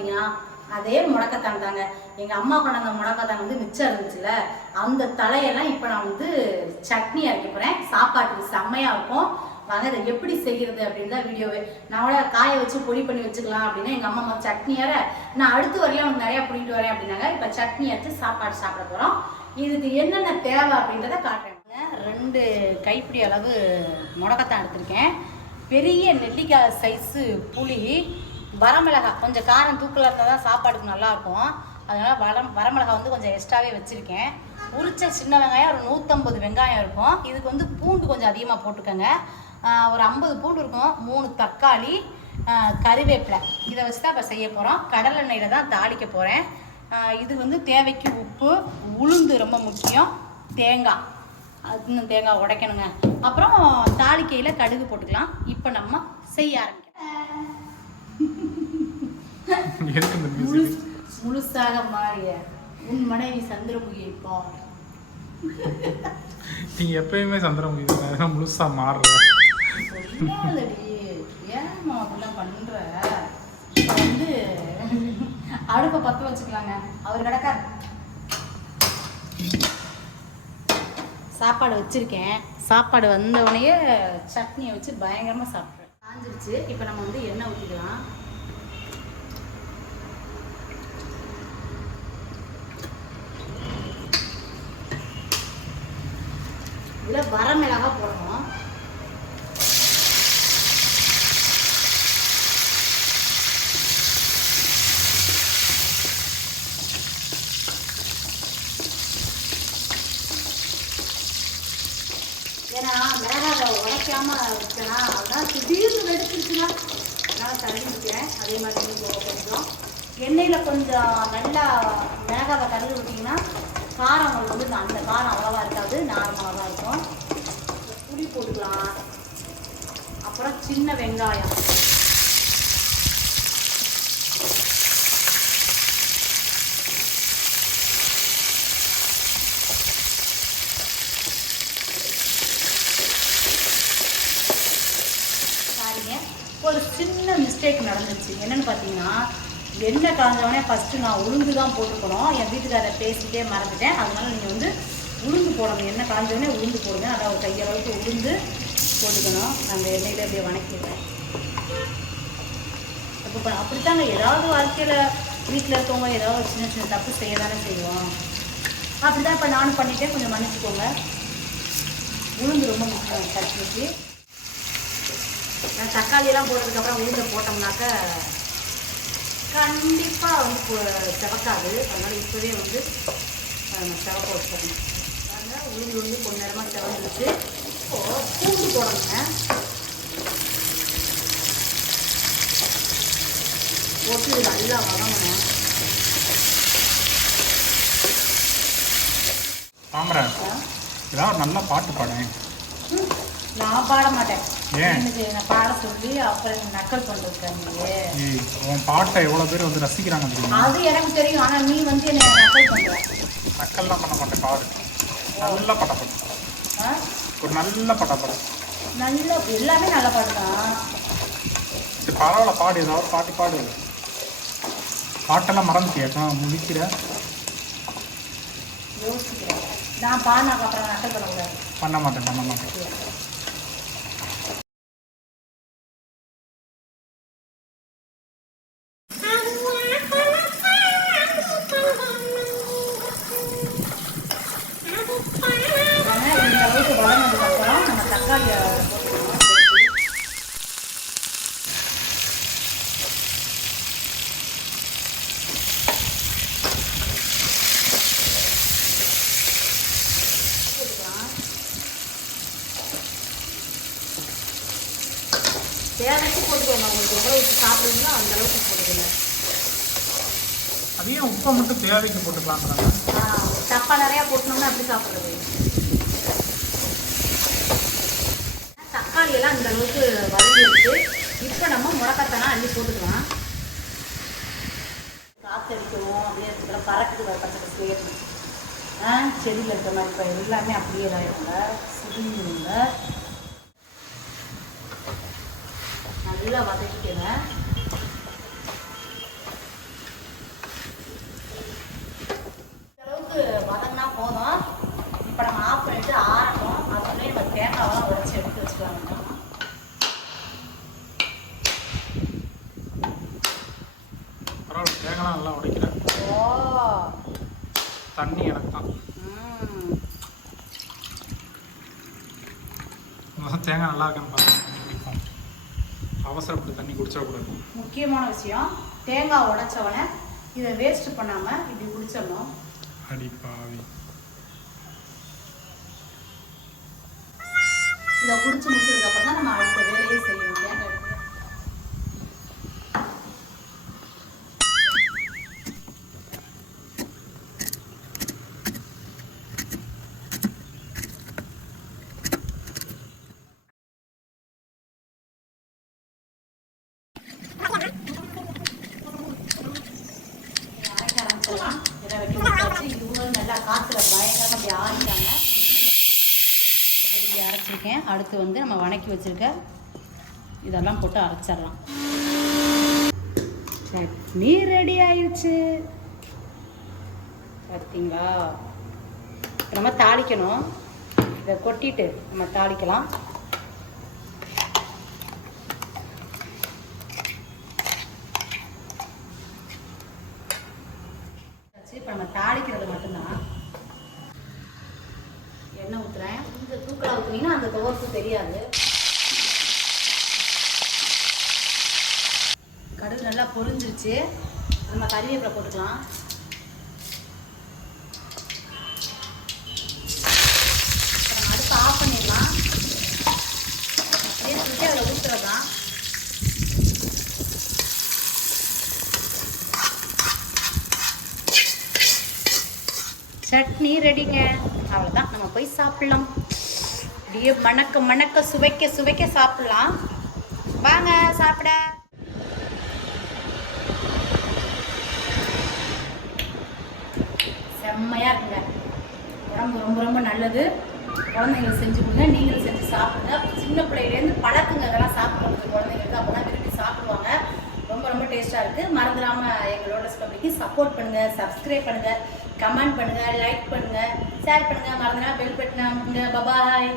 பார்த்தீங்கன்னா அதே முடக்கத்தான் தாங்க. எங்கள் அம்மா கொண்டாந்த முடக்கத்தான் வந்து மிச்சம் இருந்துச்சுல்ல, அந்த தலையெல்லாம் இப்போ நான் வந்து சட்னி அரைக்க போகிறேன். சாப்பாட்டுக்கு செம்மையாக இருக்கும். வாங்க இதை எப்படி செய்கிறது அப்படின்னு தான் வீடியோவே. நான் கூட காய வச்சு பொடி பண்ணி வச்சுக்கலாம் அப்படின்னா எங்கள் அம்மா சட்னி அரை, நான் அடுத்து வரையில அவங்க நிறையா பிடிக்கிட்டு வரேன் அப்படின்னாங்க. இப்போ சட்னி அரைச்சு சாப்பாடு சாப்பிட போகிறோம். இதுக்கு என்னென்ன தேவை அப்படின்றத காட்டுறேன். 2 கைப்பிடி அளவு முடக்கத்தான் எடுத்திருக்கேன். பெரிய நெல்லிக்காய் சைஸு புளி, வரமிளகாய் கொஞ்சம் காரம் தூக்கலாக இருந்தால் தான் சாப்பாடுக்கு நல்லாயிருக்கும். அதனால் வரமிளகாய் வந்து கொஞ்சம் எக்ஸ்ட்ராவே வச்சுருக்கேன். உரிச்ச சின்ன வெங்காயம் ஒரு 150 வெங்காயம் இருக்கும். இதுக்கு வந்து பூண்டு கொஞ்சம் அதிகமாக போட்டுக்கோங்க. ஒரு 50 பூண்டு இருக்கும். 3 தக்காளி, கறிவேப்பிலை. இதை வச்சு தான் இப்போ செய்ய போகிறோம். கடலெண்ணெயில் தான் தாளிக்க போகிறேன். இது வந்து தேவைக்கு உப்பு, உளுந்து ரொம்ப முக்கியம், தேங்காய், இன்னும் தேங்காய் உடைக்கணுங்க. அப்புறம் தாளிக்கையில் கடுகு போட்டுக்கலாம். இப்போ நம்ம செய்ய ஆரம்பிக்கலாம். முழுசாக மாறிய உன் மனைவி சந்திரமுகி. இப்போ நீ எப்பயுமே சந்திரமுகி தான், முழுசா மாறுற. ஏமா அப்படிலாம் பண்ற? இப்போ வந்து அடுப்பை பற்ற வச்சுக்கலாங்க. அவர் கிடக்கார். சாப்பாடு வச்சுருக்கேன். சாப்பாடு வந்தவுடனே சட்னியை வச்சு பயங்கரமாக சாப்பிட்றேன். காஞ்சிருச்சு. இப்போ நம்ம வந்து எண்ணெய் ஊற்றிக்கலாம். இதில் வரமிளகாய் போடணும். ஏன்னா மிளகாவை உடைக்காம வைக்கலாம். அதெல்லாம் திடீர்னு வெடிச்சிருச்சுன்னா அதனால் தள்ளி வைக்கிறேன். அதே மாதிரி கொஞ்சம் எண்ணெயில் கொஞ்சம் நல்லா மிளகாவை கருது விட்டிங்கன்னா காரம் உங்களுக்கு வந்து அந்த காரம் அவ்வளோவா இருக்காது, நார்மலாக தான் இருக்கும். புளி போட்டுக்கலாம். அப்புறம் சின்ன வெங்காயம், சாரிங்க ஒரு சின்ன மிஸ்டேக் நடந்துச்சு. என்னென்னு பார்த்தீங்கன்னா எண்ணெய் காஞ்சவொடனே ஃபஸ்ட்டு நான் உளுந்து தான் போட்டுக்கணும். என் வீட்டுக்காரரை பேசிகிட்டே மறந்துட்டேன். அதனால் நீங்கள் வந்து உளுந்து போடணும். எண்ணெய் காஞ்சவொடனே உளுந்து போடுங்க. அதாவது ஒரு கையளவுக்கு உளுந்து போட்டுக்கணும். அந்த எண்ணெயில் அப்படியே வணக்கிடுவேன். இப்போ அப்படித்தாங்க ஏதாவது வாழ்க்கையில் வீட்டில் இருக்கவங்க ஏதாவது சின்ன சின்ன தப்பு செய்ய தானே செய்வோம். அப்படி தான் இப்போ நானும் பண்ணிவிட்டேன். கொஞ்சம் மன்னிச்சுக்கோங்க. உளுந்து ரொம்ப முக்கியம் சட்னிக்கு. தக்காளியெல்லாம் போடுறதுக்கப்புறம் உளுந்தை போட்டோம்னாக்க கண்டிப்பாக வந்து செவக்காது. அதனால் இப்போவே வந்து செவக்க வச்சிடணும். அதனால் உளுந்து வந்து கொஞ்சம் நேரமாக செவந்துருச்சு. இப்போது பூண்டு போடணுங்க. போட்டு இது நல்லா வதங்கணும். தாமரை ஏதாவது நல்லா பாட்டு பாடேன். நான் பாட மாட்டேன். எனக்கு நான் பாட சொல்லி அப்புறம் நக்கல் பண்ணுறதுக்காங்க. உன் பாட்டை எவ்வளோ பேர் வந்து ரசிக்கிறாங்க தெரியுமா? அது எனக்கு தெரியும். ஆனால் நீ வந்து என்னை நக்கல் பண்ணுற. நக்கல்லாம் பண்ண மாட்டேன். பாடு நல்ல பட்டப்படம். ஒரு நல்ல பட்டப்படம். நல்ல எல்லாமே நல்ல பாட்டு தான். சரி பரவாயில்ல, பாடு ஏதாவது பாட்டு பாடு. பாட்டெல்லாம் மறந்துட்டியா? முடிக்கிற யோசிக்கிறேன். நான் பாடினாக்க அப்புறம் நக்கல் பண்ணக்கூடாது. பண்ண மாட்டேன். வதங்கினதுக்கப்புறம் நம்ம தக்காளியை போட்டுக்கணும். தேவைக்கு போட்டுக்கோங்க. உங்களுக்கு எவ்வளோ சாப்பிடுவீங்களோ அந்த அளவுக்கு போட்டுக்கோங்க. அதையும் உப்பை மட்டும் தேவைக்கு போட்டுக்கலாம்ன்றாங்க. தப்பா நிறையா போட்டோம்னா எப்படி சாப்பிட்றது? தக்காளி எல்லாம் இந்த அளவுக்கு வதங்கிருக்கு. இப்போ நம்ம முடக்கத்தான் அள்ளி போட்டுக்கலாம். காற்றடிக்கவும் அப்படியே இருக்கிற பறக்குது பச்சை பச்சை செடியில் இருக்கிற மாதிரி. இப்போ எல்லாமே அப்படியே இதாகிடுங்க. சுடுங்க. நல்லா வதக்கிக்கிறேன். அளவுக்கு வதங்கினா போதும். இப்போ நம்ம ஆஃப் பண்ணிட்டு ஆறட்டும். அதுக்குள்ளேயே நம்ம தேங்காயெல்லாம் உடைச்சி எடுத்து வச்சுக்கலாம். பரவாயில்ல, தேங்காய்லாம் நல்லா உடைக்கிறேன். ஓ, தண்ணி எனக்கு தான். தேங்காய் நல்லா இருக்குன்னு பாருங்க. தண்ணி குடிப்போம். அவசரப்பட்டு தண்ணி குடிச்சிடக்கூடாது. முக்கியமான விஷயம், தேங்காய் உடைச்சவனை இதை வேஸ்ட் பண்ணாமல் இப்படி குடிச்சிடணும். அடிப்பாவி. இதை குடிச்சு முடிச்சதுக்கப்புறம் தான் நம்ம அடுத்த வேலையே செய்யணும். தேங்காய் எடுத்து அரைக்க ஆரம்பிச்சிடலாம். இதை வெட்டி முடிச்சாச்சு. இதுவும் நல்லா காற்றுல பயங்கரமாக அப்படி ஆறிட்டாங்க. இப்படி அரைச்சிருக்கேன். அடுத்து வந்து நம்ம வணக்கி வச்சிருக்க இதெல்லாம் போட்டு அரைச்சிடலாம். சட்னி ரெடி ஆயிடுச்சு. பார்த்தீங்களா? நம்ம தாளிக்கணும். இதை கொட்டிட்டு நம்ம தாளிக்கலாம். இப்போ நம்ம தாளிக்கிறது மட்டும்தான். எண்ணெய் ஊற்றுறேன். இந்த தூக்கலாக ஊற்றுனீங்கன்னா அந்த துவர்ப்பு தெரியாது. கடுகு நல்லா பொரிஞ்சிருச்சு. நம்ம கறிவேப்பிலை போட்டுக்கலாம். இப்போ நம்ம அடுப்பு ஆஃப் பண்ணிடலாம். அப்படியே சுற்றி அதில் ஊற்றுறதான். சட்னி ரெடிங்க. அவ்வளோதான், நம்ம போய் சாப்பிடலாம். அப்படியே மணக்க மணக்க சுவைக்க சுவைக்க சாப்பிடலாம். வாங்க சாப்பிட. செம்மையாக இருக்குங்க. உடம்பு ரொம்ப ரொம்ப நல்லது. குழந்தைங்களுக்கு செஞ்சு கொடுங்க, நீங்களும் செஞ்சு சாப்பிடுங்க. சின்ன பிள்ளையிலேருந்து பழக்குங்க இதெல்லாம் சாப்பிட்றதுக்கு குழந்தைங்களுக்கு. அப்போ தான் விரும்பி சாப்பிடுவாங்க. ரொம்ப ரொம்ப டேஸ்ட்டாக இருக்குது. மறந்துடாமல் எங்களோட ஃபேமிலிக்கு சப்போர்ட் பண்ணுங்கள், சப்ஸ்கிரைப் பண்ணுங்கள், கமெண்ட் பண்ணுங்கள், லைக் பண்ணுங்கள், ஷேர் பண்ணுங்கள். மறந்துடாமல் பெல் பட்டன் அமுக்குங்க. பபாய்.